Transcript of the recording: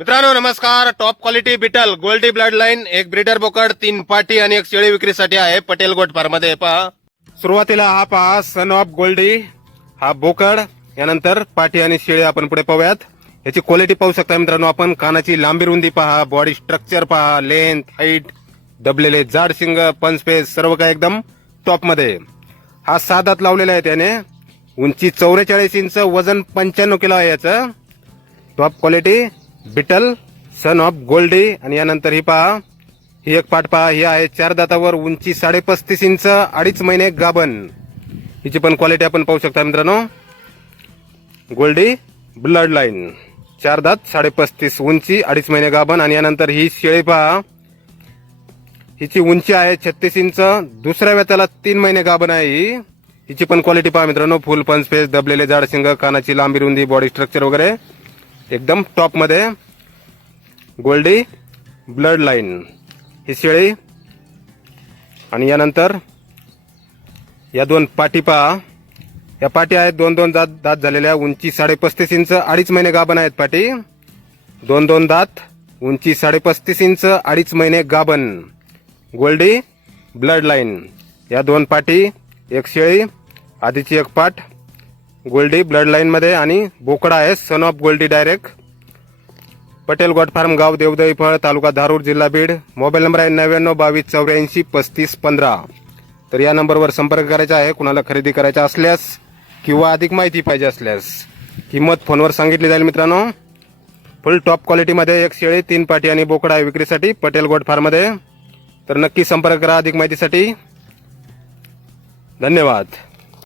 मित्रांनो नमस्कार. Top quality Beetal Goldie blood line एक ब्रिडर बोकड तीन पाटी आणि एक शेळी विक्रीसाठी आहे पटेल गोट फार्ममध्ये पहा. सुरुवातीला हा पहा सन ऑफ गोल्डी हा बोकड यानंतर पाटी आणि शेळी आपण पुढे पाहूयात. याची क्वालिटी पाहू शकता मित्रांनो आपण. कानाची लांबी रुंदी पहा बॉडी स्ट्रक्चर पहा लेंथ हाईट दबलेले जाड शिंग पंचपेस सर्व काय एकदम टॉपमध्ये. हा साधात लावलेला आहे त्याने. उंची चौवेचाळीस इंच वजन पंच्याण्णव किलो आहे याचं. Top quality Beetal son of Goldie आणि यानंतर ही पहा. ही एक पाठ पहा. ही आहे चार दातावर उंची साडे पस्तीस इंच अडीच महिने गाभण. हिची पण क्वालिटी आपण पाहू शकता मित्रांनो. गोल्डी ब्लड लाईन चार दात साडे पस्तीस उंची अडीच महिने गाभण. आणि यानंतर ही शेळी पहा. हिची उंची आहे छत्तीस इंच. दुसऱ्या व्यताला तीन महिने गाभण आहे ही. हिची पण क्वालिटी पहा मित्रांनो. फुल पंच फेस दबलेले जाड शिंग कानाची लांबी रुंदी बॉडी स्ट्रक्चर वगैरे. एकदम टॉपमध्ये गोल्डी ब्लड लाईन. ही शेळी. आणि यानंतर या दोन पाटी पहा. या पाटी आहेत दोन दोन दात दात झालेल्या उंची साडे पस्तीस इंच अडीच महिने गाभण आहेत पाटी. दोन दोन दात उंची साडे पस्तीस इंच अडीच महिने गाभण. Goldie blood line. या दोन पाटी एक शेळी आधीची एक पाट. गोल्डी ब्लड लाईनमध्ये आणि बोकडा आहे son of Goldie direct Patel goat farm गाव देवदई फळ तालुका धारूर जिल्हा बीड. मोबाईल नंबर आहे नव्याण्णव बावीस चौऱ्याऐंशी पस्तीस पंधरा. तर या नंबरवर संपर्क करायचा आहे कुणाला खरेदी करायचा असल्यास किंवा अधिक माहिती पाहिजे असल्यास. किंमत फोनवर सांगितली जाईल मित्रांनो. फुल टॉप क्वालिटीमध्ये एक शेळी तीन पाटी आणि बोकडा आहे विक्रीसाठी पटेल गोट फार्ममध्ये. तर नक्की संपर्क करा अधिक माहितीसाठी. धन्यवाद.